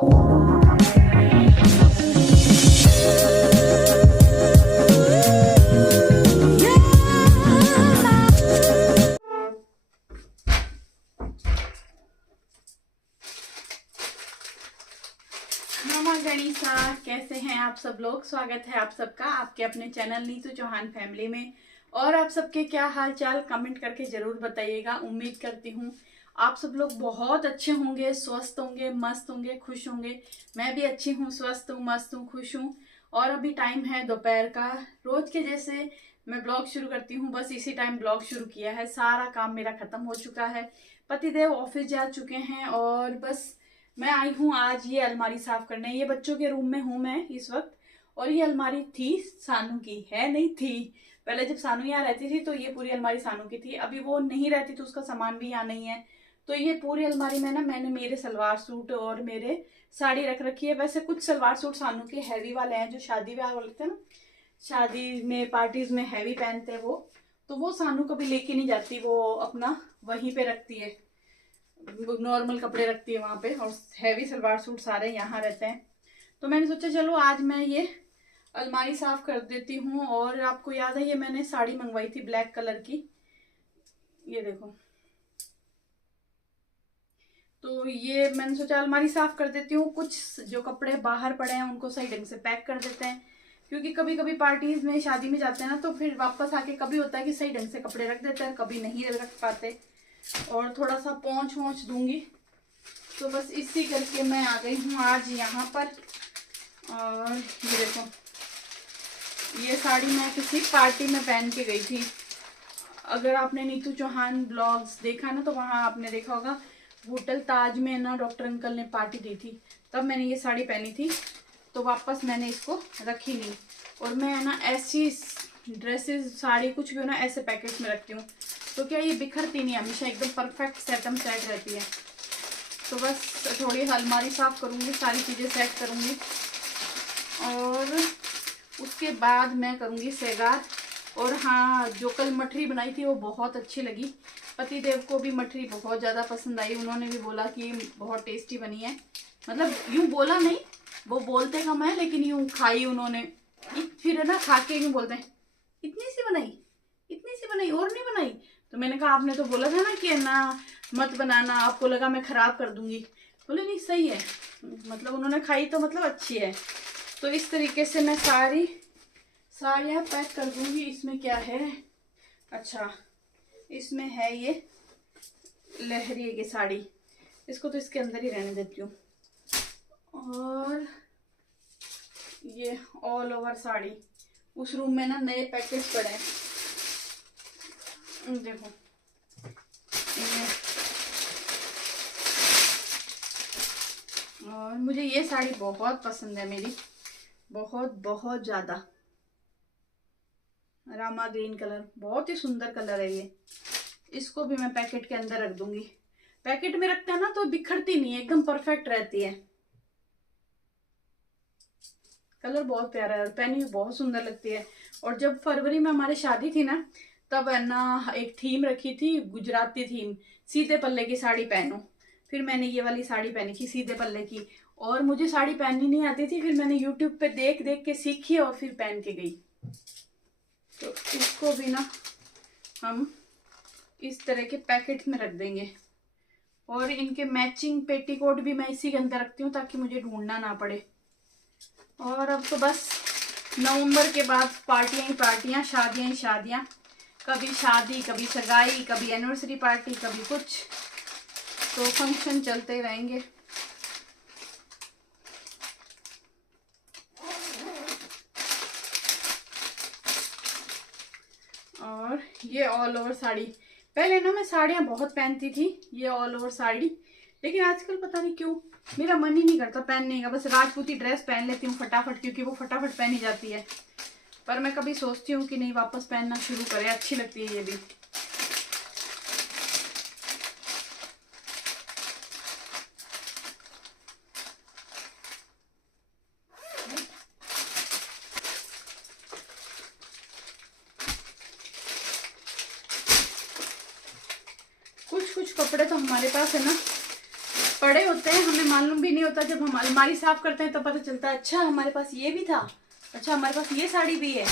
गणिसा, कैसे हैं आप सब लोग। स्वागत है आप सबका आपके अपने चैनल नीतू चौहान फैमिली में। और आप सबके क्या हाल चाल कमेंट करके जरूर बताइएगा। उम्मीद करती हूँ आप सब लोग बहुत अच्छे होंगे, स्वस्थ होंगे, मस्त होंगे, खुश होंगे। मैं भी अच्छी हूँ, स्वस्थ हूँ, मस्त हूँ, खुश हूँ। और अभी टाइम है दोपहर का। रोज के जैसे मैं ब्लॉग शुरू करती हूँ, बस इसी टाइम ब्लॉग शुरू किया है। सारा काम मेरा खत्म हो चुका है। पतिदेव ऑफिस जा चुके हैं और बस मैं आई हूँ आज ये अलमारी साफ करने। ये बच्चों के रूम में हूँ मैं इस वक्त। और ये अलमारी थी सानू की, है नहीं थी। पहले जब सानू यहाँ रहती थी तो ये पूरी अलमारी सानू की थी। अभी वो नहीं रहती तो उसका सामान भी यहाँ नहीं है। तो ये पूरी अलमारी में ना मैंने मेरे सलवार सूट और मेरे साड़ी रख रखी है। वैसे कुछ सलवार सूट सानू के हैवी वाले हैं, जो शादी ब्याह वाले थे ना, शादी में पार्टीज में हैवी पहनते हैं वो। तो वो सानू कभी लेके नहीं जाती, वो अपना वहीं पे रखती है, नॉर्मल कपड़े रखती है वहां पे। और हैवी सलवार सूट सारे यहाँ रहते हैं। तो मैंने सोचा चलो आज मैं ये अलमारी साफ कर देती हूँ। और आपको याद है ये मैंने साड़ी मंगवाई थी ब्लैक कलर की, ये देखो। तो ये मैंने सोचा अलमारी साफ कर देती हूँ। कुछ जो कपड़े बाहर पड़े हैं उनको सही ढंग से पैक कर देते हैं, क्योंकि कभी कभी पार्टीज में, शादी में जाते हैं ना, तो फिर वापस आके कभी होता है कि सही ढंग से कपड़े रख देते हैं, कभी नहीं रख पाते। और थोड़ा सा पोंछ वोंछ दूंगी। तो बस इसी करके मैं आ गई हूँ आज यहाँ पर। और ये देखो, ये साड़ी मैं किसी पार्टी में पहन के गई थी। अगर आपने नीतू चौहान ब्लॉग्स देखा ना तो वहाँ आपने देखा होगा, होटल ताज में ना डॉक्टर अंकल ने पार्टी दी थी, तब मैंने ये साड़ी पहनी थी। तो वापस मैंने इसको रखी नहीं। और मैं ना ऐसी ड्रेसेस, साड़ी कुछ भी हो ना, ऐसे पैकेट में रखती हूँ। तो क्या ये बिखरती नहीं, हमेशा एकदम परफेक्ट सेटम सेट रहती है। तो बस थोड़ी अलमारी साफ करूँगी, सारी चीज़ें सेट करूँगी और उसके बाद मैं करूँगी सेगार। और हाँ, जो कल मठरी बनाई थी वो बहुत अच्छी लगी। पतिदेव को भी मठरी बहुत ज़्यादा पसंद आई। उन्होंने भी बोला कि बहुत टेस्टी बनी है। मतलब यूँ बोला नहीं, वो बोलते कम है, लेकिन यूँ खाई उन्होंने। फिर ना खा के यूँ बोलते हैं, इतनी सी बनाई, इतनी सी बनाई, और नहीं बनाई। तो मैंने कहा आपने तो बोला था ना कि ना मत बनाना, आपको लगा मैं खराब कर दूंगी। बोले नहीं सही है, मतलब उन्होंने खाई तो मतलब अच्छी है। तो इस तरीके से मैं सारी साड़ियाँ पैक कर दूंगी। इसमें क्या है, अच्छा इसमें है ये लहरिए की साड़ी, इसको तो इसके अंदर ही रहने देती हूँ। और ये ऑल ओवर साड़ी, उस रूम में ना नए पैकेट पड़े हैं, देखो। और मुझे ये साड़ी बहुत पसंद है मेरी, बहुत बहुत ज्यादा। रामा ग्रीन कलर, बहुत ही सुंदर कलर है ये। इसको भी मैं पैकेट के अंदर रख दूंगी। पैकेट में रखते हैं ना तो बिखरती नहीं है, एकदम परफेक्ट रहती है। कलर बहुत प्यारा है और पहनी हुई बहुत सुंदर लगती है। और जब फरवरी में हमारी शादी थी ना, तब है ना एक थीम रखी थी, गुजराती थीम, सीधे पल्ले की साड़ी पहनो। फिर मैंने ये वाली साड़ी पहनी थी सीधे पल्ले की। और मुझे साड़ी पहननी नहीं आती थी, फिर मैंने यूट्यूब पे देख देख के सीखी और फिर पहन के गई। तो इसको भी ना हम इस तरह के पैकेट में रख देंगे। और इनके मैचिंग पेटीकोट भी मैं इसी के अंदर रखती हूँ, ताकि मुझे ढूंढना ना पड़े। और अब तो बस नवंबर के बाद पार्टियां ही पार्टियां, शादियां ही शादियां। कभी शादी, कभी सगाई, कभी एनिवर्सरी पार्टी, कभी कुछ। तो फंक्शन चलते रहेंगे। और ये ऑल ओवर साड़ी, पहले ना मैं साड़ियाँ बहुत पहनती थी, ये ऑल ओवर साड़ी। लेकिन आजकल पता नहीं क्यों मेरा मन ही नहीं करता पहनने का। बस राजपूती ड्रेस पहन लेती हूँ फटाफट, क्योंकि वो फटाफट पहनी जाती है। पर मैं कभी सोचती हूँ कि नहीं, वापस पहनना शुरू करें, अच्छी लगती है ये भी। कुछ कुछ कपड़े तो हमारे पास है ना, पड़े होते हैं, हमें मालूम भी नहीं होता। जब हम अलमारी साफ करते हैं तब पता चलता है अच्छा हमारे पास ये भी था, अच्छा हमारे पास ये साड़ी भी है।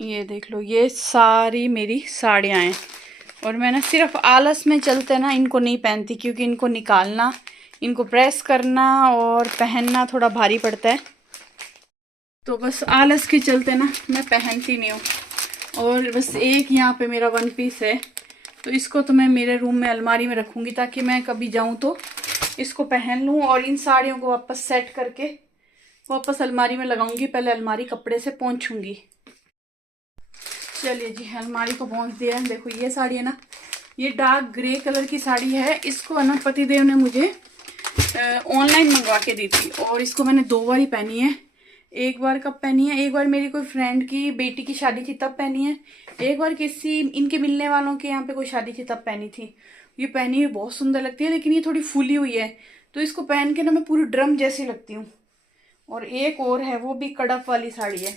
ये देख लो, ये सारी मेरी साड़ियाँ हैं और मैं ना सिर्फ आलस में चलते ना इनको नहीं पहनती, क्योंकि इनको निकालना, इनको प्रेस करना और पहनना थोड़ा भारी पड़ता है। तो बस आलस के चलते ना मैं पहनती नहीं हूँ। और बस एक यहाँ पे मेरा वन पीस है, तो इसको तो मैं मेरे रूम में अलमारी में रखूँगी ताकि मैं कभी जाऊँ तो इसको पहन लूँ। और इन साड़ियों को वापस सेट करके वापस अलमारी में लगाऊंगी। पहले अलमारी कपड़े से पोंछूंगी। चलिए जी, अलमारी को पोंछ दिया है। देखो ये साड़ी है ना, ये डार्क ग्रे कलर की साड़ी है। इसको ना पतिदेव ने मुझे ऑनलाइन मंगवा के दी थी और इसको मैंने 2 बार ही पहनी है। एक बार कब पहनी है, एक बार मेरी कोई फ्रेंड की बेटी की शादी थी तब पहनी है, एक बार किसी इनके मिलने वालों के यहाँ पे कोई शादी थी तब पहनी थी। ये पहनी हुई बहुत सुंदर लगती है, लेकिन ये थोड़ी फूली हुई है तो इसको पहन के ना मैं पूरी ड्रम जैसी लगती हूँ। और एक और है, वो भी कड़प वाली साड़ी है।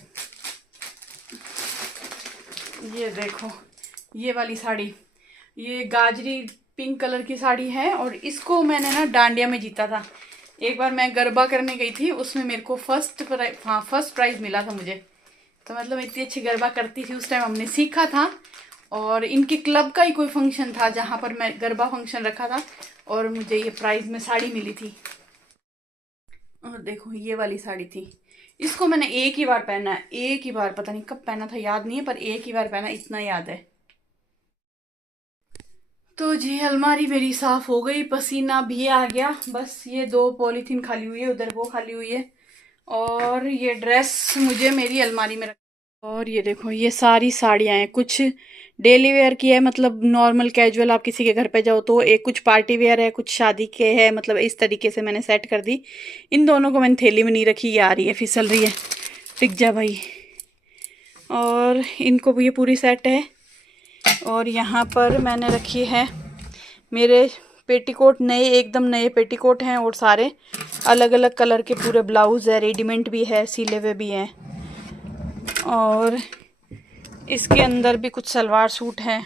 ये देखो ये वाली साड़ी, ये गाजरी पिंक कलर की साड़ी है और इसको मैंने ना डांडिया में जीता था। एक बार मैं गरबा करने गई थी, उसमें मेरे को फर्स्ट प्राइज मिला था मुझे। तो मतलब इतनी अच्छी गरबा करती थी उस टाइम, हमने सीखा था। और इनके क्लब का ही कोई फंक्शन था जहाँ पर मैं गरबा फंक्शन रखा था और मुझे ये प्राइज में साड़ी मिली थी। और देखो ये वाली साड़ी थी, इसको मैंने एक ही बार पहना है, एक ही बार, पता नहीं कब पहना था याद नहीं है, पर एक ही बार पहना, इतना याद है। तो जी अलमारी मेरी साफ हो गई, पसीना भी आ गया। बस ये 2 पॉलीथीन खाली हुई है, उधर वो खाली हुई है। और ये ड्रेस मुझे मेरी अलमारी में रख। और ये देखो ये सारी साड़ियाँ हैं, कुछ डेली वेयर की है, मतलब नॉर्मल कैजुअल आप किसी के घर पे जाओ तो, एक कुछ पार्टी वेयर है, कुछ शादी के है, मतलब इस तरीके से मैंने सेट कर दी। इन दोनों को मैंने थैली में नहीं रखी, ये आ रही है फिसल रही है, टिक जा भाई। और इनको भी ये पूरी सेट है। और यहाँ पर मैंने रखी है मेरे पेटीकोट, नए एकदम नए पेटीकोट हैं और सारे अलग अलग कलर के पूरे ब्लाउज है, रेडीमेड भी है, सिले हुए भी हैं। और इसके अंदर भी कुछ सलवार सूट है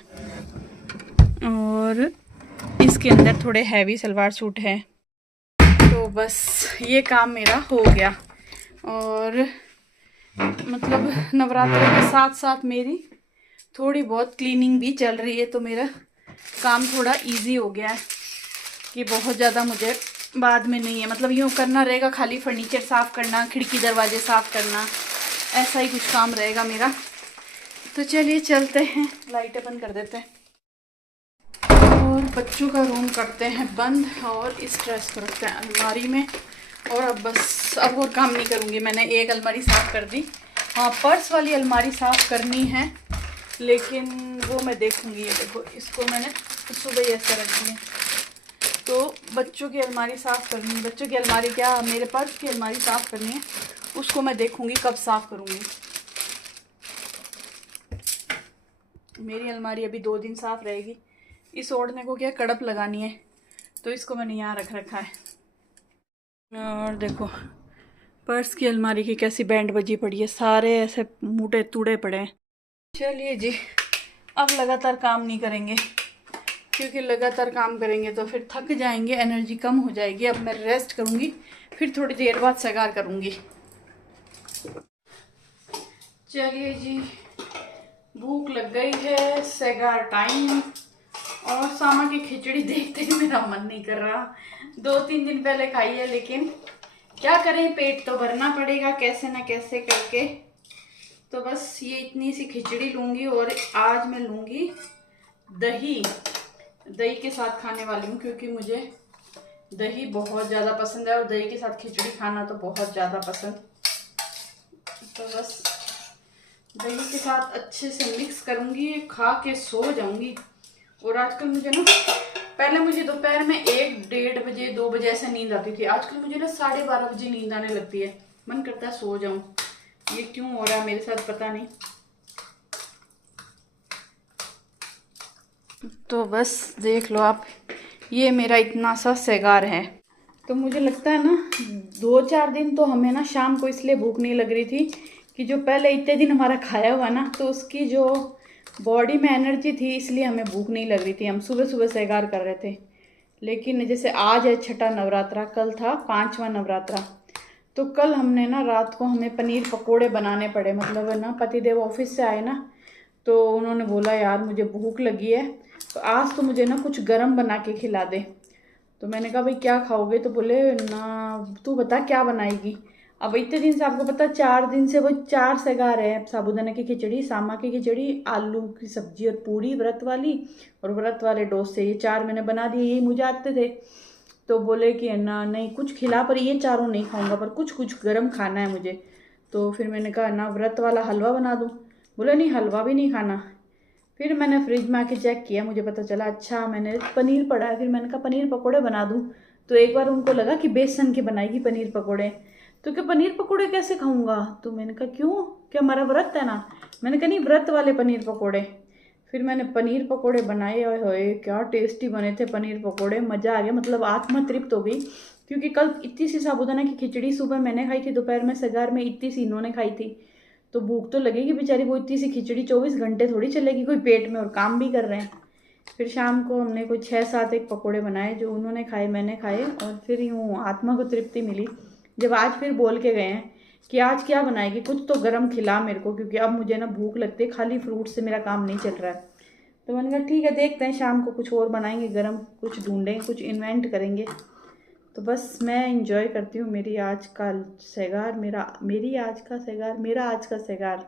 और इसके अंदर थोड़े हैवी सलवार सूट है। तो बस ये काम मेरा हो गया। और मतलब नवरात्रों के साथ साथ मेरी थोड़ी बहुत क्लीनिंग भी चल रही है, तो मेरा काम थोड़ा इजी हो गया है कि बहुत ज़्यादा मुझे बाद में नहीं है, मतलब यूँ करना रहेगा, खाली फर्नीचर साफ़ करना, खिड़की दरवाजे साफ़ करना, ऐसा ही कुछ काम रहेगा मेरा। तो चलिए चलते हैं, लाइटें बंद कर देते हैं और बच्चों का रूम करते हैं बंद और इस ड्रेस को रखते हैं अलमारी में। और अब बस अब और काम नहीं करूँगी, मैंने एक अलमारी साफ़ कर दी। हाँ, पर्स वाली अलमारी साफ़ करनी है, लेकिन वो मैं देखूँगी। ये देखो इसको मैंने सुबह ही ऐसा रख दिया। तो बच्चों की अलमारी साफ़ करनी है, बच्चों की अलमारी क्या, मेरे पर्स की अलमारी साफ़ करनी है, उसको मैं देखूँगी कब साफ़ करूँगी। मेरी अलमारी अभी 2 दिन साफ़ रहेगी। इस ओढ़ने को क्या कड़प लगानी है, तो इसको मैंने यहाँ रख रखा है। और देखो पर्स की अलमारी की कैसी बैंड बजी पड़ी है, सारे ऐसे मूटे तूड़े पड़े हैं। चलिए जी, अब लगातार काम नहीं करेंगे, क्योंकि लगातार काम करेंगे तो फिर थक जाएंगे, एनर्जी कम हो जाएगी। अब मैं रेस्ट करूँगी, फिर थोड़ी देर बाद सगार करूँगी। चलिए जी, भूख लग गई है, सगार टाइम। और सामा की खिचड़ी देखते ही मेरा मन नहीं कर रहा। 2-3 दिन पहले खाई है, लेकिन क्या करें, पेट तो भरना पड़ेगा कैसे ना कैसे करके। तो बस ये इतनी सी खिचड़ी लूँगी और आज मैं लूँगी दही, दही के साथ खाने वाली हूँ, क्योंकि मुझे दही बहुत ज़्यादा पसंद है और दही के साथ खिचड़ी खाना तो बहुत ज़्यादा पसंद। तो बस दही के साथ अच्छे से मिक्स करूँगी, खा के सो जाऊँगी और आजकल मुझे ना, पहले मुझे दोपहर में 1-1:30 बजे 2 बजे ऐसे नींद आती थी, आजकल मुझे ना 12:30 बजे नींद आने लगती है। मन करता है सो जाऊं। ये क्यों हो रहा है मेरे साथ पता नहीं। तो बस देख लो आप, ये मेरा इतना सा सेगार है। तो मुझे लगता है ना 2-4 दिन तो हमें ना शाम को इसलिए भूख नहीं लग रही थी कि जो पहले इतने दिन हमारा खाया हुआ ना, तो उसकी जो बॉडी में एनर्जी थी, इसलिए हमें भूख नहीं लग रही थी। हम सुबह सुबह सेगार कर रहे थे। लेकिन जैसे आज है 6ठा नवरात्रा, कल था 5वां नवरात्रा, तो कल हमने ना रात को हमें पनीर पकोड़े बनाने पड़े। मतलब है ना, पतिदेव ऑफिस से आए ना, तो उन्होंने बोला यार मुझे भूख लगी है, तो आज तो मुझे ना कुछ गरम बना के खिला दे। तो मैंने कहा भाई क्या खाओगे? तो बोले ना तू बता क्या बनाएगी। अब इतने दिन से आपको पता, 4 दिन से वो 4 सेगार है। साबूदाना की खिचड़ी, सामा की खिचड़ी, आलू की सब्जी और पूरी व्रत वाली, और व्रत वाले डोसे, ये 4 मैंने बना दिए, यही मुझे आते थे। तो बोले कि ना नहीं कुछ खिला, पर ये चारों नहीं खाऊंगा, पर कुछ कुछ गर्म खाना है मुझे। तो फिर मैंने कहा ना व्रत वाला हलवा बना दूँ। बोले नहीं हलवा भी नहीं खाना। फिर मैंने फ्रिज में आके चेक किया, मुझे पता चला अच्छा मैंने पनीर पड़ा है। फिर मैंने कहा पनीर पकोड़े बना दूँ। तो एक बार उनको लगा कि बेसन के बनाएगी पनीर पकोड़े, तो क्या पनीर पकोड़े कैसे खाऊंगा? तो मैंने कहा क्यों, क्या हमारा व्रत है ना? मैंने कहा नहीं व्रत वाले पनीर पकोड़े। फिर मैंने पनीर पकोड़े बनाए, और होए क्या टेस्टी बने थे पनीर पकोड़े, मज़ा आ गया। मतलब आत्मा तृप्त हो गई, क्योंकि कल इतनी सी साबूदाना की खिचड़ी सुबह मैंने खाई थी, दोपहर में सेगार में इतनी सी इन्होंने खाई थी। तो भूख तो लगेगी बेचारी, वो इतनी सी खिचड़ी 24 घंटे थोड़ी चलेगी कोई पेट में, और काम भी कर रहे हैं। फिर शाम को हमने कोई 6-7 एक पकोड़े बनाए, जो उन्होंने खाए मैंने खाए, और फिर यूँ आत्मा को तृप्ति मिली। जब आज फिर बोल के गए हैं कि आज क्या बनाएगी, कुछ तो गर्म खिला मेरे को, क्योंकि अब मुझे ना भूख लगती है, खाली फ्रूट से मेरा काम नहीं चल रहा है। तो मैंने कहा ठीक है देखते हैं, शाम को कुछ और बनाएंगे गर्म, कुछ ढूंढेंगे, कुछ इन्वेंट करेंगे। तो बस मैं इंजॉय करती हूँ मेरी आज का सेगार, मेरी आज का सेगार, मेरा आज का सेगार।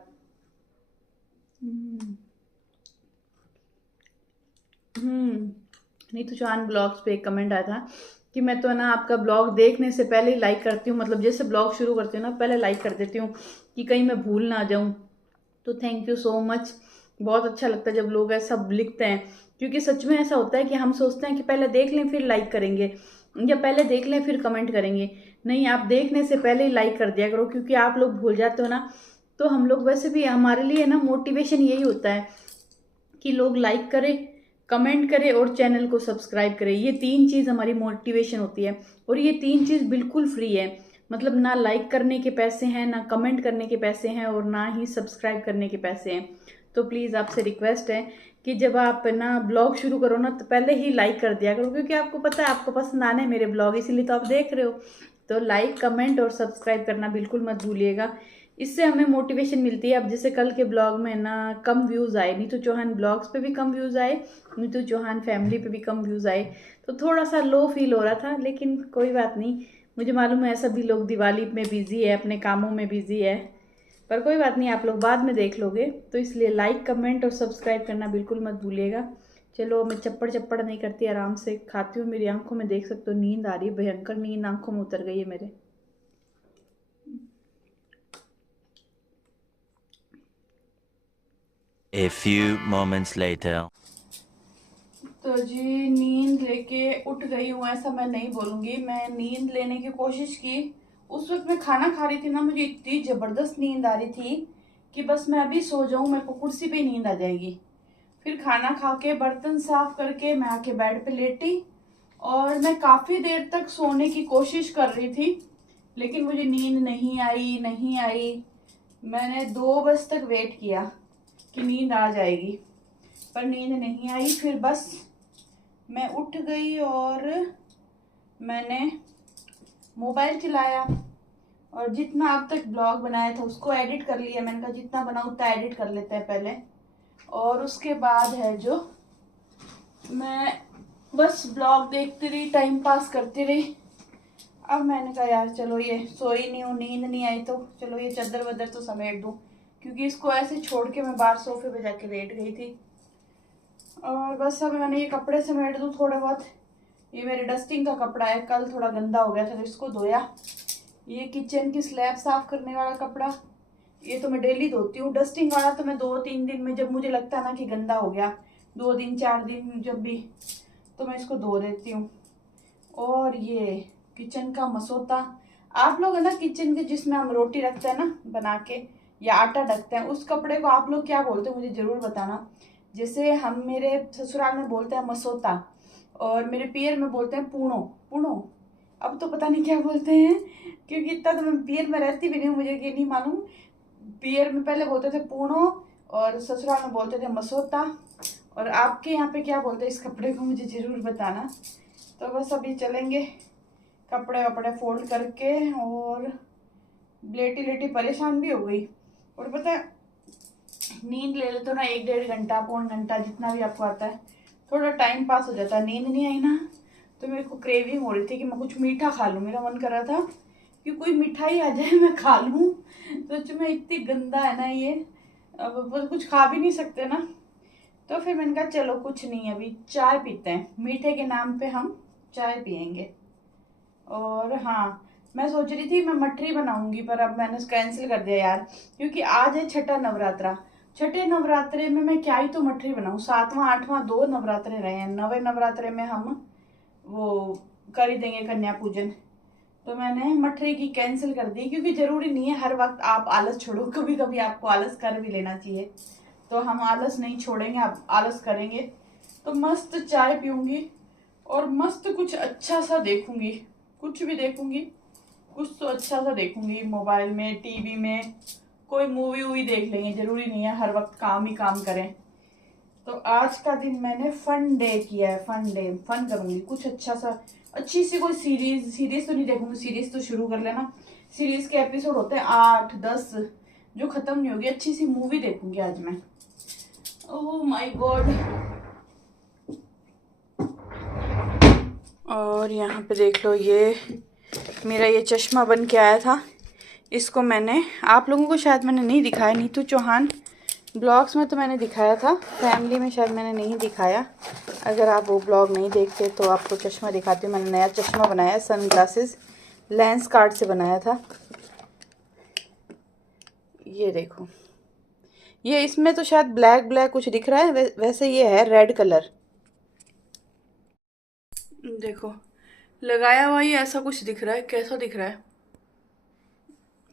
नीतू चौहान ब्लॉग्स पे एक कमेंट आया था कि मैं तो ना आपका ब्लॉग देखने से पहले ही लाइक करती हूँ, मतलब जैसे ब्लॉग शुरू करती हूँ ना पहले लाइक कर देती हूँ कि कहीं मैं भूल ना जाऊँ। तो थैंक यू सो मच, बहुत अच्छा लगता है जब लोग ऐसा लिखते हैं, क्योंकि सच में ऐसा होता है कि हम सोचते हैं कि पहले देख लें फिर लाइक करेंगे, या पहले देख लें फिर कमेंट करेंगे। नहीं, आप देखने से पहले ही लाइक कर दिया करो, क्योंकि आप लोग भूल जाते हो ना। तो हम लोग वैसे भी, हमारे लिए ना मोटिवेशन यही होता है कि लोग लाइक करें, कमेंट करें और चैनल को सब्सक्राइब करें। ये 3 चीज़ हमारी मोटिवेशन होती है, और ये 3 चीज़ बिल्कुल फ्री है। मतलब ना लाइक करने के पैसे हैं, ना कमेंट करने के पैसे हैं, और ना ही सब्सक्राइब करने के पैसे हैं। तो प्लीज़ आपसे रिक्वेस्ट है कि जब आप ना ब्लॉग शुरू करो ना, तो पहले ही लाइक कर दिया करो, क्योंकि आपको पता है आपको पसंद आने मेरे ब्लॉग, इसीलिए तो आप देख रहे हो। तो लाइक, कमेंट और सब्सक्राइब करना बिल्कुल मत भूलिएगा, इससे हमें मोटिवेशन मिलती है। अब जैसे कल के ब्लॉग में ना कम व्यूज़ आए, नीतू चौहान ब्लॉग्स पे भी कम व्यूज़ आए, नीतू चौहान फैमिली पे भी कम व्यूज़ आए, तो थोड़ा सा लो फील हो रहा था। लेकिन कोई बात नहीं, मुझे मालूम है सभी लोग दिवाली में बिज़ी है, अपने कामों में बिज़ी है, पर कोई बात नहीं, आप लोग बाद में देख लोगे। तो इसलिए लाइक, कमेंट और सब्सक्राइब करना बिल्कुल मत भूलिएगा। चलो मैं चप्पड़ चप्पड़ नहीं करती, आराम से खाती हूँ। मेरी आंखों में देख सकते हो नींद आ रही है, भयंकर नींद आंखों में उतर गई है मेरे। A few moments later. तो जी नींद लेके उठ गई हूँ, ऐसा मैं नहीं बोलूँगी, मैं नींद लेने की कोशिश की। उस वक्त मैं खाना खा रही थी ना, मुझे इतनी ज़बरदस्त नींद आ रही थी कि बस मैं अभी सो जाऊँ, मेरे को कुर्सी पे नींद आ जाएगी। फिर खाना खा के बर्तन साफ करके मैं आके बेड पे लेटी, और मैं काफ़ी देर तक सोने की कोशिश कर रही थी, लेकिन मुझे नींद नहीं आई, नहीं आई। मैंने 2 बजे तक वेट किया कि नींद आ जाएगी, पर नींद नहीं आई। फिर बस मैं उठ गई और मैंने मोबाइल चलाया, और जितना अब तक ब्लॉग बनाया था उसको एडिट कर लिया। मैंने कहा जितना बनाऊँ उतना एडिट कर लेते हैं पहले, और उसके बाद है जो मैं बस ब्लॉग देखती रही, टाइम पास करती रही। अब मैंने कहा यार चलो, ये सोई नहीं हूँ, नींद नहीं आई, तो चलो ये चादर वदर तो समेट दूँ, क्योंकि इसको ऐसे छोड़ के मैं बाहर सोफे पे जाके लेट गई थी। और बस अब मैंने ये कपड़े समेट दूँ थोड़े बहुत। ये मेरे डस्टिंग का कपड़ा है, कल थोड़ा गंदा हो गया था तो इसको धोया। ये किचन की स्लैब साफ करने वाला कपड़ा, ये तो मैं डेली धोती हूँ। डस्टिंग वाला तो मैं 2-3 दिन में, जब मुझे लगता है ना कि गंदा हो गया, 2 दिन 4 दिन जब भी, तो मैं इसको धो देती हूँ। और ये किचन का मसोता, आप लोग है ना किचन के जिसमें हम रोटी रखते हैं ना बना के या आटा ढकते हैं, उस कपड़े को आप लोग क्या बोलते हैं मुझे ज़रूर बताना। जैसे हम मेरे ससुराल में बोलते हैं मसोता और मेरे पियर में बोलते हैं पूणो। पूणो अब तो पता नहीं क्या बोलते हैं, क्योंकि इतना तो मैं पियर में रहती भी नहीं हूँ, मुझे ये नहीं मालूम। पियर में पहले बोलते थे पूणो और ससुराल में बोलते थे मसोता। और आपके यहाँ पे क्या बोलते हैं इस कपड़े को मुझे ज़रूर बताना। तो बस अभी चलेंगे कपड़े वपड़े फोल्ड करके, और लेटी लेटी परेशान भी हो गई। और पता है नींद ले ले तो ना 1-1.5 घंटा 1.25 घंटा जितना भी आपको आता है, थोड़ा टाइम पास हो जाता है। नींद नहीं आई ना तो मेरे को क्रेविंग हो रही थी कि मैं कुछ मीठा खा लूँ, मेरा मन कर रहा था कि कोई मिठाई आ जाए मैं खा लूँ। सच में इतनी गंदा है ना ये, अब कुछ खा भी नहीं सकते ना। तो फिर मैंने कहा चलो कुछ नहीं, अभी चाय पीते हैं, मीठे के नाम पे हम चाय पियेंगे। और हाँ मैं सोच रही थी मैं मठरी बनाऊंगी, पर अब मैंने कैंसिल कर दिया यार, क्योंकि आज है छठा नवरात्रा। छठे नवरात्रे में मैं क्या ही तो मठरी बनाऊँ, 7वां 8वां 2 नवरात्रे रहे हैं, 9वें नवरात्रे में हम वो कर ही देंगे कन्या पूजन। तो मैंने मठरी की कैंसिल कर दी, क्योंकि जरूरी नहीं है हर वक्त आप आलस छोड़ो, कभी कभी आपको आलस कर भी लेना चाहिए। तो हम आलस नहीं छोड़ेंगे, आप आलस करेंगे। तो मस्त चाय पीऊंगी और मस्त कुछ अच्छा सा देखूंगी, कुछ भी देखूंगी, कुछ तो अच्छा सा देखूंगी, मोबाइल में टीवी में कोई मूवी वूवी देख लेंगे, जरूरी नहीं है हर वक्त काम ही काम करें। तो आज का दिन मैंने फन डे किया है, फन डे, फन करूंगी कुछ अच्छा सा, अच्छी सी कोई सीरीज तो नहीं देखूंगी, सीरीज तो शुरू कर लेना, सीरीज के एपिसोड होते हैं 8-10 जो खत्म नहीं होगी, अच्छी सी मूवी देखूंगी आज मैं। Oh my God. और यहाँ पे देख लो, ये मेरा ये चश्मा बन के आया था, इसको मैंने आप लोगों को शायद मैंने नहीं दिखाया, नीतू चौहान ब्लॉग्स में तो मैंने दिखाया था, फैमिली में शायद मैंने नहीं दिखाया। अगर आप वो ब्लॉग नहीं देखते तो आपको चश्मा दिखाती हूँ। मैंने नया चश्मा बनाया है, सन ग्लासेस लेंस कार्ड से बनाया था। ये देखो, ये इसमें तो शायद ब्लैक ब्लैक कुछ दिख रहा है, वैसे ये है रेड कलर। देखो लगाया हुआ ये ऐसा कुछ दिख रहा है, कैसा दिख रहा है,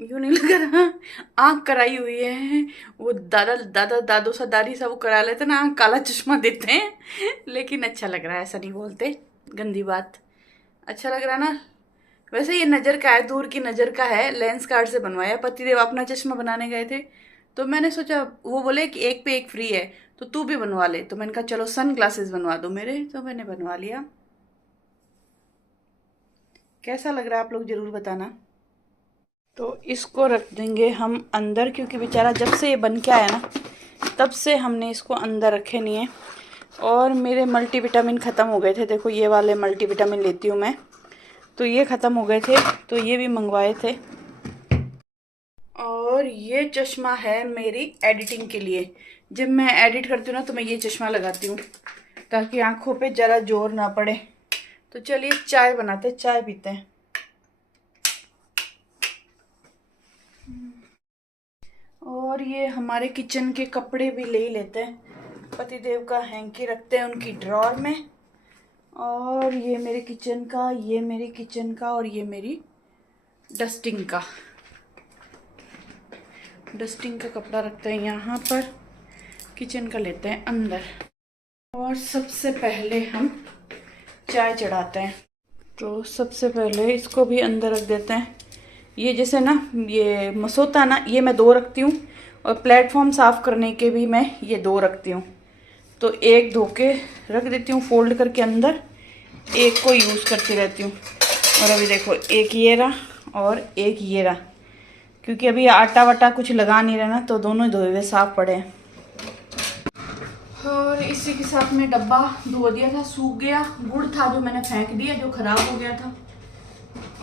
यूँ नहीं लग रहा। आँख कराई हुई है, वो दादो सा दादी सा वो करा लेते ना, आँख काला चश्मा देते हैं, लेकिन अच्छा लग रहा है, ऐसा नहीं बोलते, गंदी बात, अच्छा लग रहा ना। वैसे ये नज़र का है, दूर की नज़र का है, लेंस कार्ड से बनवाया। पतिदेव अपना चश्मा बनाने गए थे तो मैंने सोचा, वो बोले कि एक पे एक फ्री है तो तू भी बनवा ले, तो मैंने कहा चलो सन ग्लासेस बनवा दो मेरे, तो मैंने बनवा लिया। कैसा लग रहा है आप लोग ज़रूर बताना। तो इसको रख देंगे हम अंदर, क्योंकि बेचारा जब से ये बन के आया ना तब से हमने इसको अंदर रखे नहीं है। और मेरे मल्टीविटामिन ख़त्म हो गए थे, देखो ये वाले मल्टीविटामिन लेती हूँ मैं, तो ये ख़त्म हो गए थे तो ये भी मंगवाए थे। और ये चश्मा है मेरी एडिटिंग के लिए, जब मैं एडिट करती हूँ ना तो मैं ये चश्मा लगाती हूँ ताकि आँखों पे ज़रा जोर ना पड़े। तो चलिए चाय बनाते, चाय पीते हैं। और ये हमारे किचन के कपड़े भी ले लेते हैं, पतिदेव का हैंकी रखते हैं उनकी ड्रॉर में। और ये मेरे किचन का, ये मेरी किचन का, और ये मेरी डस्टिंग का कपड़ा रखते हैं यहाँ पर, किचन का लेते हैं अंदर। और सबसे पहले हम चाय चढ़ाते हैं, तो सबसे पहले इसको भी अंदर रख देते हैं। ये जैसे ना ये मसोता ना, ये मैं 2 रखती हूँ, और प्लेटफॉर्म साफ़ करने के भी मैं ये 2 रखती हूँ। तो एक धो के रख देती हूँ फोल्ड करके अंदर, एक को यूज़ करती रहती हूँ। और अभी देखो एक ये रहा और एक ये रहा, क्योंकि अभी आटा वाटा कुछ लगा नहीं रहा ना, तो दोनों धोए हुए साफ़ पड़े हैं। और इसी के साथ में डब्बा धो दिया था, सूख गया। गुड़ था जो मैंने फेंक दिया, जो ख़राब हो गया था।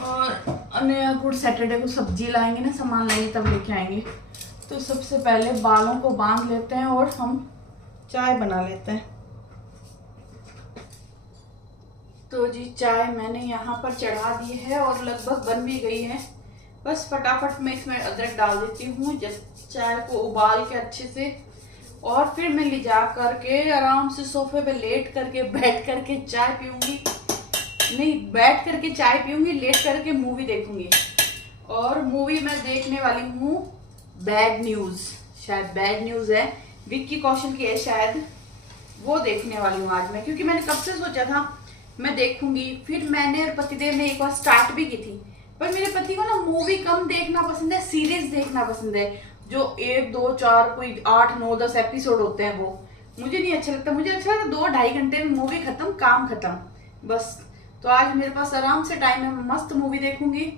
और नया गुड़ सैटरडे को सब्जी लाएंगे ना, सामान लाएंगे तब लेके आएंगे। तो सबसे पहले बालों को बांध लेते हैं और हम चाय बना लेते हैं। तो जी चाय मैंने यहाँ पर चढ़ा दी है और लगभग बन भी गई है। बस फटाफट मैं इसमें अदरक डाल देती हूँ। जब चाय को उबाल के अच्छे से और फिर मैं ले जा करके आराम से सोफे पे लेट करके बैठ करके चाय पीऊंगी, नहीं बैठ करके चाय पीऊंगी, लेट करके मूवी देखूंगी। और मूवी मैं देखने वाली हूँ बैड न्यूज, शायद बैड न्यूज है, विक्की कौशल की है शायद, वो देखने वाली हूँ आज मैं, क्योंकि मैंने कब से सोचा था मैं देखूंगी। फिर मैंने और पतिदेव ने एक बार स्टार्ट भी की थी, पर मेरे पति को ना मूवी कम देखना पसंद है, सीरीज देखना पसंद है, जो 1 2 4 कोई 8 9 10 एपिसोड होते हैं, वो मुझे नहीं अच्छा लगता। मुझे अच्छा लगता 2-2.5 घंटे में मूवी खत्म, काम खत्म बस। तो आज मेरे पास आराम से टाइम है, मस्त मूवी देखूंगी।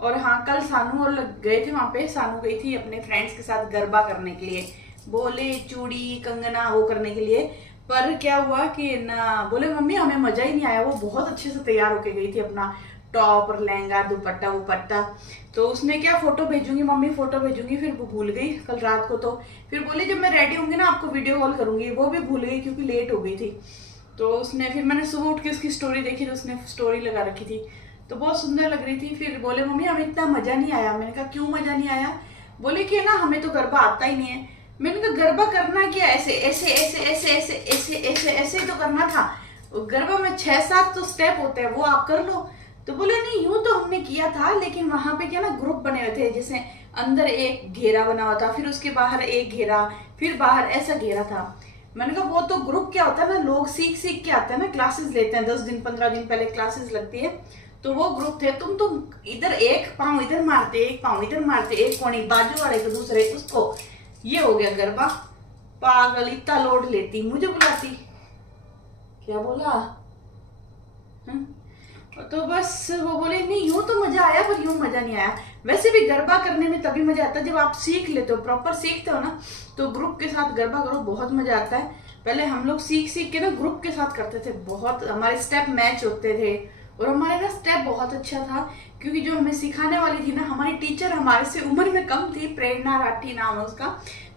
और हाँ, कल सानू और गए थे वहां पे, सानू गई थी अपने फ्रेंड्स के साथ गरबा करने के लिए, बोले चूड़ी कंगना वो करने के लिए। पर क्या हुआ कि ना, बोले मम्मी हमें मजा ही नहीं आया। वो बहुत अच्छे से तैयार होके गई थी, अपना टॉप और लहंगा दुपट्टा वुपट्टा। तो उसने क्या, फोटो भेजूंगी मम्मी, फोटो भेजूंगी, फिर वो भूल गई कल रात को। तो फिर बोली जब मैं रेडी होंगी ना आपको वीडियो कॉल करूंगी, वो भी भूल गई क्योंकि लेट हो गई थी। तो उसने, फिर मैंने सुबह उठ के उसकी स्टोरी देखी, तो उसने स्टोरी लगा रखी थी, तो बहुत सुंदर लग रही थी। फिर बोले मम्मी हमें इतना मजा नहीं आया। मैंने कहा क्यों मजा नहीं आया? बोले कि ना हमें तो गरबा आता ही नहीं है। मैंने कहा गरबा करना क्या, ऐसे ऐसे ऐसे ऐसे ऐसे ऐसे ऐसे ऐसे ही तो करना था। गरबा में 6-7 तो स्टेप होते हैं, वो आप कर लो। तो बोले नहीं यूं तो हमने किया था, लेकिन वहां पे क्या ना ग्रुप बने हुए थे, जैसे अंदर एक घेरा बना हुआ था, फिर उसके बाहर एक घेरा, फिर बाहर ऐसा घेरा था। मैंने कहा वो तो ग्रुप क्या होता है ना, लोग सीख सीख के आते हैं ना, क्लासेस लेते हैं, 10 दिन 15 दिन पहले क्लासेस लगती है, तो वो ग्रुप थे। तुम तो इधर एक पाँव इधर मारते, एक पाँव इधर मारते, एक कोनी बाजू वाले को दूसरे उसको, ये हो गया गरबा। पागल, इतना लोड लेती, मुझे बुलाती, क्या बोला? तो बस वो बोले नहीं यूं तो मजा आया, पर यूं मजा नहीं आया। वैसे भी गरबा करने में तभी मजा आता है जब आप सीख लेते हो, प्रॉपर सीखते हो ना, तो ग्रुप के साथ गरबा करो, बहुत मजा आता है। पहले हम लोग सीख सीख के ना ग्रुप के साथ करते थे, बहुत हमारे स्टेप मैच होते थे, और हमारे ना स्टेप बहुत अच्छा था, क्योंकि जो हमें सिखाने वाली थी ना, हमारी टीचर हमारे से उम्र में कम थी, प्रेरणा राठी नाम है उसका।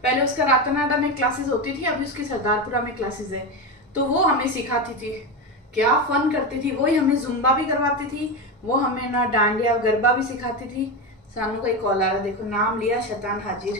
पहले उसका रातनाडा में क्लासेस होती थी, अभी उसकी सरदारपुरा में क्लासेस है। तो वो हमें सिखाती थी, क्या फन करती थी। वही हमें जुम्बा भी करवाती थी, वो हमें ना डांडिया गरबा भी सिखाती थी। सानू का एक कॉल आ रहा, देखो नाम लिया, शैतान हाजिर।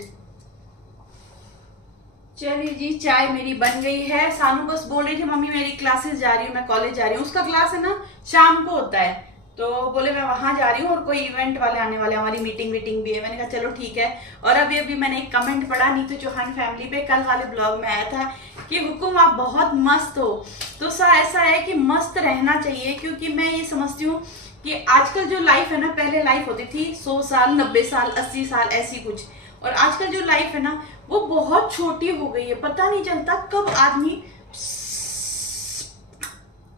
चलिए जी, चाय मेरी बन गई है। सानू बस बोल रही थी मम्मी मेरी क्लासेस जा रही हूँ, मैं कॉलेज जा रही हूँ। उसका क्लास है ना शाम को होता है, तो बोले मैं वहां जा रही हूँ, और कोई इवेंट वाले आने वाले, हमारी मीटिंग भी है। मैंने कहा चलो ठीक है। और अभी अभी मैंने एक कमेंट पढ़ा नीतू चौहान फैमिली पे, कल वाले ब्लॉग में आया था कि हुकुम आप बहुत मस्त हो। तो ऐसा है कि मस्त रहना चाहिए, क्योंकि मैं ये समझती हूँ कि आजकल जो लाइफ है ना, पहले लाइफ होती थी 100 साल 90 साल 80 साल ऐसी कुछ, और आजकल जो लाइफ है ना वो बहुत छोटी हो गई है। पता नहीं चलता कब आदमी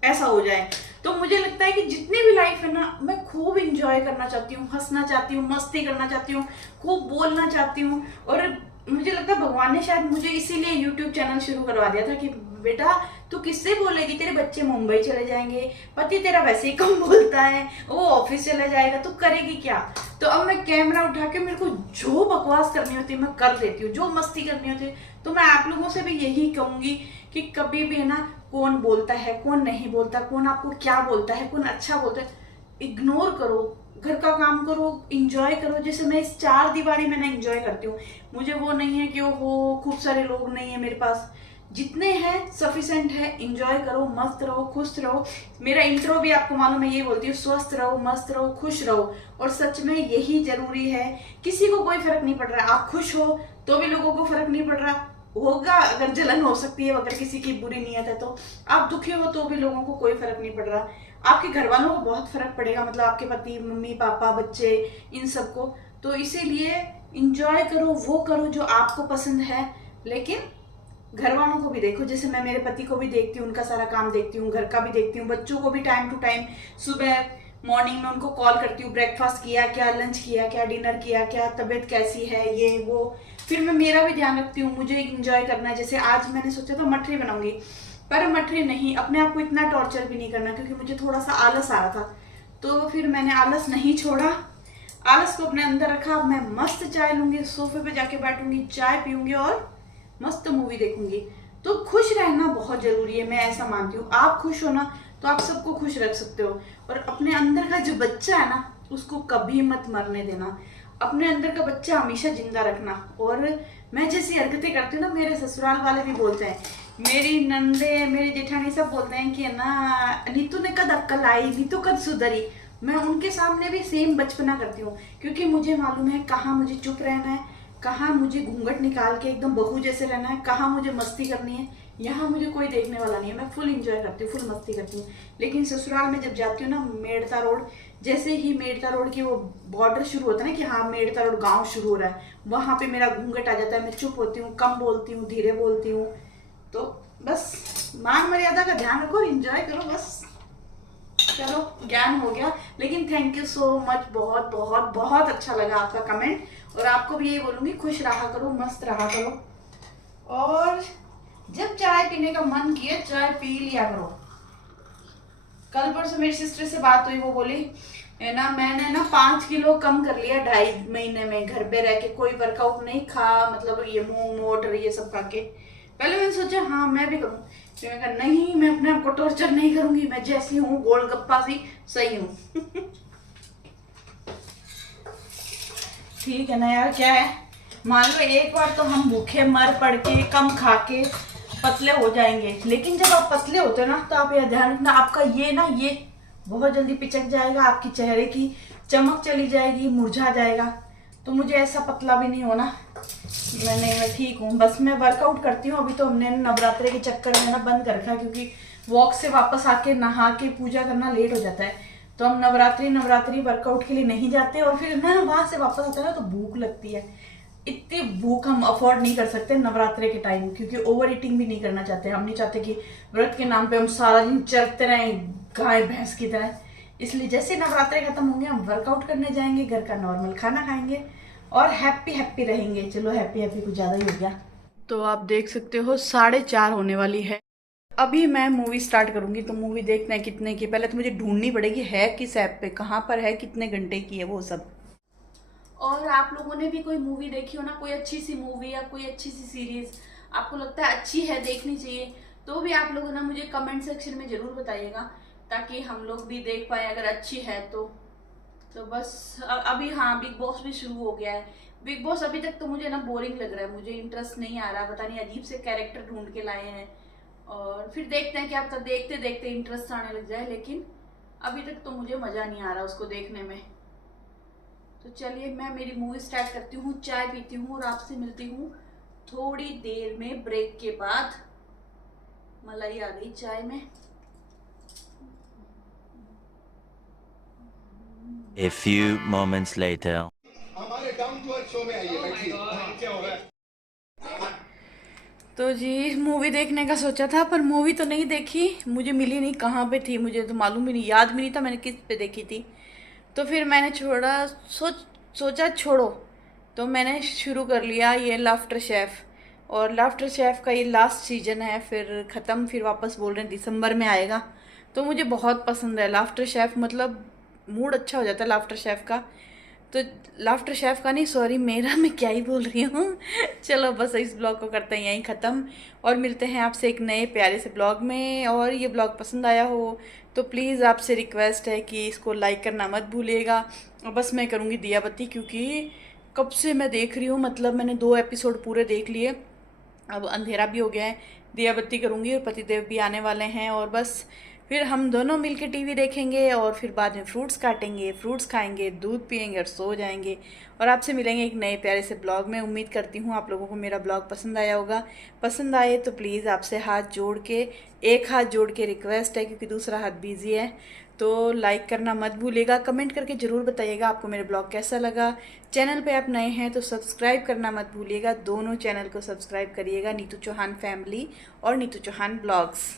ऐसा हो जाए। तो मुझे लगता है कि जितनी भी लाइफ है ना, मैं खूब इंजॉय करना चाहती हूँ, हंसना चाहती हूँ, मस्ती करना चाहती हूँ, खूब बोलना चाहती हूँ। और मुझे लगता है भगवान ने शायद मुझे इसीलिए यूट्यूब चैनल शुरू करवा दिया था कि बेटा तू किससे बोलेगी, तेरे बच्चे मुंबई चले जाएंगे, पति तेरा वैसे ही कम बोलता है, वो ऑफिस चला जाएगा, तू करेगी क्या? तो अब मैं कैमरा उठा के मेरे को जो बकवास करनी होती है मैं कर देती हूँ, जो मस्ती करनी होती है। तो मैं आप लोगों से भी यही कहूंगी कि कभी भी है ना, कौन बोलता है कौन नहीं बोलता, कौन आपको क्या बोलता है, कौन अच्छा बोलता है, इग्नोर करो, घर का काम करो, इंजॉय करो। जैसे मैं इस 4 दीवारी में ना इंजॉय करती हूँ। मुझे वो नहीं है कि ओहो खूब सारे लोग नहीं है मेरे पास, जितने हैं सफिशिएंट है। इंजॉय करो, मस्त रहो, खुश रहो। मेरा इंट्रो भी आपको मालूम है, ये बोलती हूँ स्वस्थ रहो, मस्त रहो, खुश रहो। और सच में यही जरूरी है। किसी को कोई फर्क नहीं पड़ रहा, आप खुश हो तो भी लोगों को फर्क नहीं पड़ रहा होगा, अगर जलन हो सकती है, अगर किसी की बुरी नीयत है तो। आप दुखी हो तो भी लोगों को कोई फर्क नहीं पड़ रहा, आपके घर वालों को बहुत फर्क पड़ेगा, मतलब आपके पति मम्मी पापा बच्चे इन सबको। तो इसीलिए इंजॉय करो, वो करो जो आपको पसंद है, लेकिन घर वालों को भी देखो। जैसे मैं मेरे पति को भी देखती हूँ, उनका सारा काम देखती हूँ, घर का भी देखती हूँ, बच्चों को भी टाइम टू टाइम सुबह मॉर्निंग में उनको कॉल करती हूँ, ब्रेकफास्ट किया क्या, लंच किया क्या, डिनर किया क्या, तबीयत कैसी है, ये वो। फिर मैं मेरा भी ध्यान रखती हूँ, मुझे इंजॉय करना है। जैसे आज मैंने सोचा था मठरी बनाऊंगी, पर मठरी नहीं, अपने आप को इतना टॉर्चर भी नहीं करना, क्योंकि मुझे थोड़ा सा आलस आ रहा था। तो फिर मैंने आलस नहीं छोड़ा, आलस को अपने अंदर रखा। मैं मस्त चाय लूंगी, सोफे पे जाके बैठूंगी, चाय पीऊंगी और मस्त मूवी देखूंगी। तो खुश रहना बहुत जरूरी है, मैं ऐसा मानती हूँ। आप खुश हो ना तो आप सबको खुश रख सकते हो। और अपने अंदर का जो बच्चा है ना, उसको कभी मत मरने देना, अपने अंदर का बच्चा हमेशा जिंदा रखना। और मैं जैसी हरकतें करती हूँ ना, मेरे ससुराल वाले भी बोलते हैं, मेरी नंदे, मेरी जेठानी सब बोलते हैं कि ना नीतू ने कद अक्कल आई, नीतू कद सुधरी। मैं उनके सामने भी सेम बचपना करती हूँ, क्योंकि मुझे मालूम है कहाँ मुझे चुप रहना है, कहाँ मुझे घूंघट निकाल के एकदम बहू जैसे रहना है, कहाँ मुझे मस्ती करनी है। यहाँ मुझे कोई देखने वाला नहीं है, मैं फुल एंजॉय करती हूँ, फुल मस्ती करती हूँ। लेकिन ससुराल में जब जाती हूँ ना, मेड़ता रोड, जैसे ही मेड़ता रोड की वो बॉर्डर शुरू होता है ना कि हाँ मेड़ता रोड गांव शुरू हो रहा है, वहां पे मेरा घूंघट आ जाता है, मैं चुप होती हूँ, कम बोलती हूँ, धीरे बोलती हूँ। तो बस मान मर्यादा का ध्यान रखो और एंजॉय करो बस। चलो ज्ञान हो गया, लेकिन थैंक यू सो मच, बहुत बहुत बहुत अच्छा लगा आपका कमेंट। और आपको भी यही बोलूंगी, खुश रहा करो, मस्त रहा करो, और जब चाय पीने का मन किया चाय पी लिया करो। कल परसों मेरी सिस्टर से बात हुई, वो बोली है ना मैंने ना 5 किलो कम कर लिया 2.5 महीने में, घर पे रह के, कोई वर्कआउट नहीं खा, मतलब ये मूंग मोट और ये सब खा के। पहले मैंने सोचा हाँ मैं भी करूँ, तो मैं कहा नहीं, मैं अपने आप को टॉर्चर नहीं करूंगी, मैं जैसी हूँ गोलगप्पा सी सही हूँ। ठीक है ना यार, क्या है, मान लो एक बार तो हम भूखे मर पड़ के कम खा के पतले हो जाएंगे, लेकिन जब आप पतले होते हो ना, तो आप यह ध्यान रखना, आपका ये बहुत जल्दी पिचक जाएगा, आपकी चेहरे की चमक चली जाएगी, मुरझा जाएगा। तो मुझे ऐसा पतला भी नहीं होना, मैं ठीक हूँ, बस मैं वर्कआउट करती हूँ। अभी तो हमने नवरात्रे के चक्कर में ना बंद कर रखा, क्योंकि वॉक से वापस आके नहा के पूजा करना लेट हो जाता है, तो हम नवरात्रि वर्कआउट के लिए नहीं जाते, और फिर ना वहां से वापस आता है ना तो भूख लगती है। इतनी भूख हम अफोर्ड नहीं कर सकते नवरात्रे के टाइम, क्योंकि ओवर ईटिंग भी नहीं करना चाहते, हम नहीं चाहते कि व्रत के नाम पे हम सारा दिन चरते रहें गाय भैंस की तरह। इसलिए जैसे नवरात्रे खत्म होंगे हम वर्कआउट करने जाएंगे, घर का नॉर्मल खाना खाएंगे और हैप्पी रहेंगे। चलो हैप्पी कुछ ज्यादा ही हो गया। तो आप देख सकते हो 4:30 होने वाली है, अभी मैं मूवी स्टार्ट करूंगी। तो मूवी देखना है कितने की, पहले तो मुझे ढूंढनी पड़ेगी है किस ऐप पे, कहाँ पर है, कितने घंटे की है वो सब। और आप लोगों ने भी कोई मूवी देखी हो ना, कोई अच्छी सी मूवी या कोई अच्छी सी सीरीज आपको लगता है अच्छी है, देखनी चाहिए, तो भी आप लोगों ने मुझे कमेंट सेक्शन में जरूर बताइएगा, ताकि हम लोग भी देख पाए अगर अच्छी है तो बस। अभी हाँ बिग बॉस भी शुरू हो गया है। बिग बॉस अभी तक तो मुझे ना बोरिंग लग रहा है, मुझे इंटरेस्ट नहीं आ रहा, पता नहीं अजीब से कैरेक्टर ढूंढ के लाए हैं, और फिर देखते हैं कि अब तक देखते देखते इंटरेस्ट आने लग जाए, लेकिन अभी तक तो मुझे मजा नहीं आ रहा उसको देखने में। तो चलिए मैं मेरी मूवी स्टार्ट करती हूँ, चाय पीती हूँ और आपसे मिलती हूँ थोड़ी देर में, ब्रेक के बाद। मलाई आ गई चाय में। A few moments later. हमारे डाउन टू अर्थ शो में आइए, बैठिए। क्या हो रहा है? तो जी मूवी देखने का सोचा था, पर मूवी तो नहीं देखी, मुझे मिली नहीं, कहाँ पे थी मुझे तो मालूम ही नहीं, याद भी नहीं था मैंने किस पे देखी थी। तो फिर मैंने सोचा छोड़ो, तो मैंने शुरू कर लिया ये लाफ्टर शेफ। और लाफ्टर शेफ का ये लास्ट सीजन है, फिर ख़त्म, फिर वापस बोल रहे हैं दिसंबर में आएगा। तो मुझे बहुत पसंद है लाफ्टर शेफ, मतलब मूड अच्छा हो जाता है लाफ्टर शेफ का। तो लाफ्टर शेफ का नहीं, सॉरी मेरा, मैं क्या ही बोल रही हूँ। चलो बस इस ब्लॉग को करते हैं यहीं ख़त्म, और मिलते हैं आपसे एक नए प्यारे से ब्लॉग में। और ये ब्लॉग पसंद आया हो तो प्लीज़ आपसे रिक्वेस्ट है कि इसको लाइक करना मत भूलिएगा। और बस मैं करूँगी दिया बत्ती, क्योंकि कब से मैं देख रही हूँ, मतलब मैंने 2 एपिसोड पूरे देख लिए, अब अंधेरा भी हो गया है, दिया बत्ती करूँगी और पतिदेव भी आने वाले हैं, और बस फिर हम दोनों मिलके टीवी देखेंगे, और फिर बाद में फ्रूट्स काटेंगे, फ्रूट्स खाएंगे, दूध पियेंगे और सो जाएंगे। और आपसे मिलेंगे एक नए प्यारे से ब्लॉग में। उम्मीद करती हूँ आप लोगों को मेरा ब्लॉग पसंद आया होगा। पसंद आए तो प्लीज़ आपसे हाथ जोड़ के, एक हाथ जोड़ के रिक्वेस्ट है, क्योंकि दूसरा हाथ बिजी है, तो लाइक करना मत भूलिएगा। कमेंट करके ज़रूर बताइएगा आपको मेरा ब्लॉग कैसा लगा। चैनल पे आप नए हैं तो सब्सक्राइब करना मत भूलिएगा, दोनों चैनल को सब्सक्राइब करिएगा, नीतू चौहान फैमिली और नीतू चौहान ब्लॉग्स।